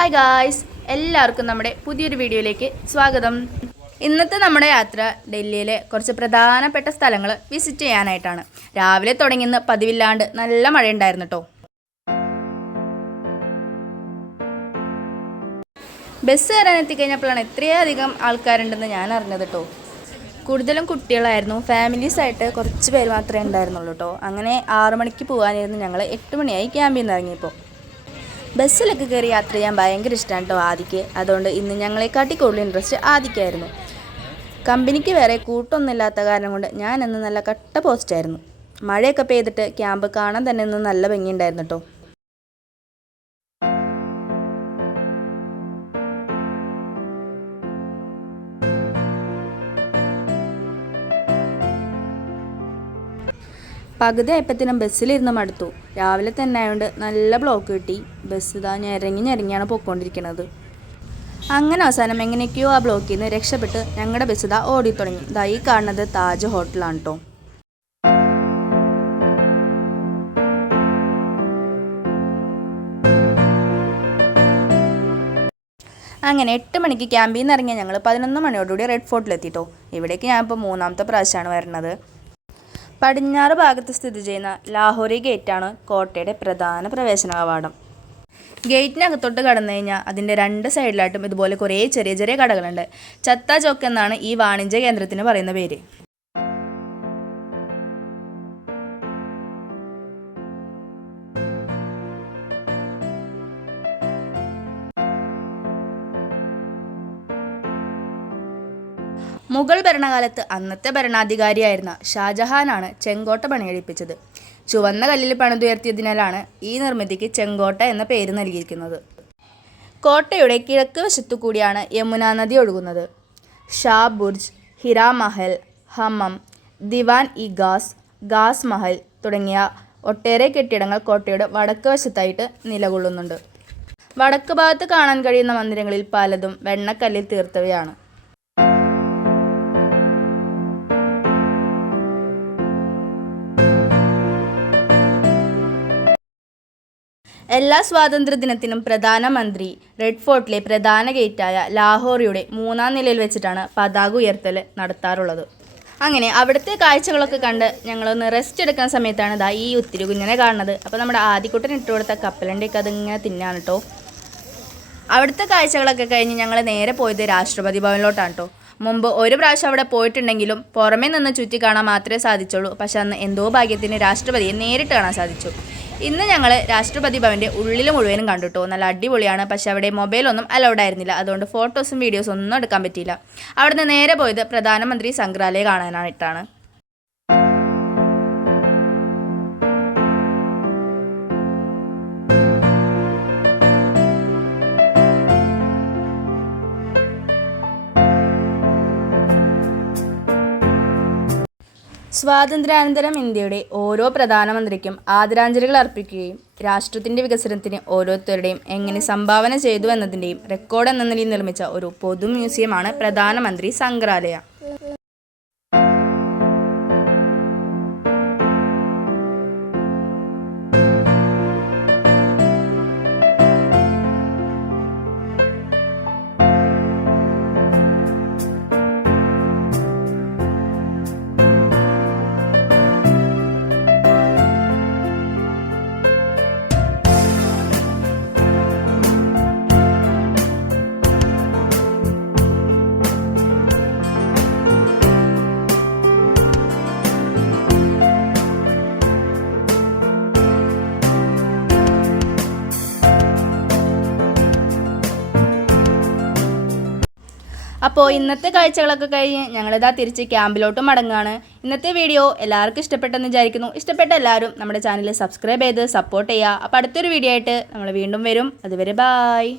Hi guys, എല്ലാവർക്കും നമ്മുടെ പുതിയൊരു വീഡിയോയിലേക്ക് സ്വാഗതം. ഇന്നത്തെ നമ്മുടെ യാത്ര ഡൽഹിയിലെ കുറച്ച് പ്രധാനപ്പെട്ട സ്ഥലങ്ങൾ വിസിറ്റ് ചെയ്യാനായിട്ടാണ്. രാവിലെ തുടങ്ങിയെന്ന് പതിവില്ലാണ്ട് നല്ല മഴയുണ്ടായിരുന്നു കേട്ടോ. ബസ് കയറാൻ എത്തിക്കഴിഞ്ഞപ്പോഴാണ് ഇത്രയധികം ആൾക്കാരുണ്ടെന്ന് ഞാൻ അറിഞ്ഞത് കേട്ടോ. കൂടുതലും കുട്ടികളായിരുന്നു, ഫാമിലീസായിട്ട് കുറച്ച് പേര് മാത്രമേ ഉണ്ടായിരുന്നുള്ളൂ കേട്ടോ. അങ്ങനെ 6 മണിക്ക് പോകാനായിരുന്നു. ഞങ്ങൾ 8 മണിയായി ക്യാമ്പിൽ നിന്ന് ഇറങ്ങിയപ്പോൾ. ബസ്സിലൊക്കെ കയറി യാത്ര ചെയ്യാൻ ഭയങ്കര ഇഷ്ടമാണ് കേട്ടോ ആദിക്ക്. അതുകൊണ്ട് ഇന്ന് ഞങ്ങളെക്കാട്ടി കൂടുതൽ ഇൻട്രസ്റ്റ് ആദിക്കായിരുന്നു. കമ്പനിക്ക് വേറെ കൂട്ടൊന്നുമില്ലാത്ത കാരണം കൊണ്ട് ഞാൻ ഇന്ന് നല്ല കട്ട പോസ്റ്റായിരുന്നു. മഴയൊക്കെ പെയ്തിട്ട് ക്യാമ്പ് കാണാൻ തന്നെ ഇന്ന് നല്ല ഭംഗിയുണ്ടായിരുന്നു കേട്ടോ. പകുതി ആയപ്പത്തിനും ബസ്സിലിരുന്ന് മടുത്തു. രാവിലെ തന്നെ ആയതുകൊണ്ട് നല്ല ബ്ലോക്ക് കിട്ടി. ബസ് ഇതാ ഞെരങ്ങിയാണ് പോയിക്കൊണ്ടിരിക്കുന്നത്. അങ്ങനെ അവസാനം എങ്ങനെയൊക്കെയോ ആ ബ്ലോക്കിൽ നിന്ന് രക്ഷപ്പെട്ട് ഞങ്ങളുടെ ബസ് ഇതാ ഓടി തുടങ്ങി. ഇതാ ഈ കാണുന്നത് താജ് ഹോട്ടലാണ് കേട്ടോ. അങ്ങനെ 8 മണിക്ക് ക്യാമ്പിൽ നിന്ന് ഇറങ്ങിയ ഞങ്ങൾ 11 മണിയോടുകൂടി റെഡ് ഫോർട്ടിലെത്തിട്ടോ. ഇവിടേക്ക് ഞാൻ ഇപ്പോൾ 3ാമത്തെ പ്രാവശ്യമാണ് വരുന്നത്. പടിഞ്ഞാറ് ഭാഗത്ത് സ്ഥിതി ചെയ്യുന്ന ലാഹോറി ഗേറ്റാണ് കോട്ടയുടെ പ്രധാന പ്രവേശന കവാടം. ഗേറ്റിനകത്തോട്ട് കടന്നു കഴിഞ്ഞാൽ അതിൻ്റെ 2 സൈഡിലായിട്ടും ഇതുപോലെ കുറേ ചെറിയ ചെറിയ കടകളുണ്ട്. ചത്ത ചോക്ക് എന്നാണ് ഈ വാണിജ്യ കേന്ദ്രത്തിന് പറയുന്ന പേര്. മുഗൾ ഭരണകാലത്ത് അന്നത്തെ ഭരണാധികാരിയായിരുന്ന ഷാജഹാനാണ് ചെങ്കോട്ട പണികഴിപ്പിച്ചത്. ചുവന്ന കല്ലിൽ പണിതുയർത്തിയതിനാലാണ് ഈ നിർമ്മിതിക്ക് ചെങ്കോട്ട എന്ന പേര് നൽകിയിരിക്കുന്നത്. കോട്ടയുടെ കിഴക്ക് വശത്തു കൂടിയാണ് യമുന നദി ഒഴുകുന്നത്. ഷാ ബുർജ്, ഹിരാ മഹൽ, ഹമ്മം, ദിവാൻ ഇ ഗാസ് മഹൽ തുടങ്ങിയ ഒട്ടേറെ കെട്ടിടങ്ങൾ കോട്ടയുടെ വടക്ക് വശത്തായിട്ട് നിലകൊള്ളുന്നുണ്ട്. വടക്ക് ഭാഗത്ത് കാണാൻ കഴിയുന്ന മന്ദിരങ്ങളിൽ പലതും വെണ്ണക്കല്ലിൽ തീർത്തവയാണ്. എല്ലാ സ്വാതന്ത്ര്യദിനത്തിനും പ്രധാനമന്ത്രി റെഡ് ഫോർട്ടിലെ പ്രധാന ഗേറ്റായ ലാഹോറിയുടെ 3ാം നിലയിൽ വെച്ചിട്ടാണ് പതാക ഉയർത്തൽ നടത്താറുള്ളത്. അങ്ങനെ അവിടുത്തെ കാഴ്ചകളൊക്കെ കണ്ട് ഞങ്ങളൊന്ന് റെസ്റ്റ് എടുക്കുന്ന സമയത്താണ് ഇതാ ഈ ഉത്തിരി കുഞ്ഞിനെ കാണുന്നത്. അപ്പോൾ നമ്മുടെ ആദ്യക്കുട്ടൻ ഇട്ട് കൊടുത്ത കപ്പലണ്ടിയൊക്കെ അതിങ്ങനെ തിന്നാണ് കേട്ടോ. അവിടുത്തെ കാഴ്ചകളൊക്കെ കഴിഞ്ഞ് ഞങ്ങൾ നേരെ പോയത് രാഷ്ട്രപതി ഭവനിലോട്ടാണ് കേട്ടോ. മുമ്പ് ഒരു പ്രാവശ്യം അവിടെ പോയിട്ടുണ്ടെങ്കിലും പുറമേ നിന്ന് ചുറ്റി കാണാൻ മാത്രമേ സാധിച്ചുള്ളൂ. പക്ഷെ അന്ന് എന്തോ ഭാഗ്യത്തിന് രാഷ്ട്രപതിയെ നേരിട്ട് കാണാൻ സാധിച്ചു. ഇന്ന് ഞങ്ങൾ രാഷ്ട്രപതി ഭവൻ്റെ ഉള്ളിൽ മുഴുവനും കണ്ടുട്ടോ. നല്ല അടിപൊളിയാണ്. പക്ഷെ അവിടെ മൊബൈലൊന്നും അലൗഡ് ആയിരുന്നില്ല. അതുകൊണ്ട് ഫോട്ടോസും വീഡിയോസും ഒന്നും എടുക്കാൻ പറ്റിയില്ല. അവിടുന്ന് നേരെ പോയത് പ്രധാനമന്ത്രി സംഗ്രഹാലയം കാണാനായിട്ടാണ്. സ്വാതന്ത്ര്യാനന്തരം ഇന്ത്യയുടെ ഓരോ പ്രധാനമന്ത്രിക്കും ആദരാഞ്ജലികൾ അർപ്പിക്കുകയും രാഷ്ട്രത്തിൻ്റെ വികസനത്തിന് ഓരോരുത്തരുടെയും എങ്ങനെ സംഭാവന ചെയ്തു എന്നതിൻ്റെയും റെക്കോർഡ് എന്ന നിലയിൽ നിർമ്മിച്ച ഒരു പൊതു മ്യൂസിയമാണ് പ്രധാനമന്ത്രി സംഗ്രഹാലയ. അപ്പോൾ ഇന്നത്തെ കാഴ്ചകളൊക്കെ കഴിഞ്ഞ് ഞങ്ങളിതാ തിരിച്ച് ക്യാമ്പിലോട്ട് മടങ്ങുകയാണ്. ഇന്നത്തെ വീഡിയോ എല്ലാവർക്കും ഇഷ്ടപ്പെട്ടെന്ന് വിചാരിക്കുന്നു. ഇഷ്ടപ്പെട്ട എല്ലാവരും നമ്മുടെ ചാനൽ സബ്സ്ക്രൈബ് ചെയ്ത് സപ്പോർട്ട് ചെയ്യുക. അപ്പോൾ അടുത്തൊരു വീഡിയോ ആയിട്ട് നമ്മൾ വീണ്ടും വരും. അതുവരെ ബായ്.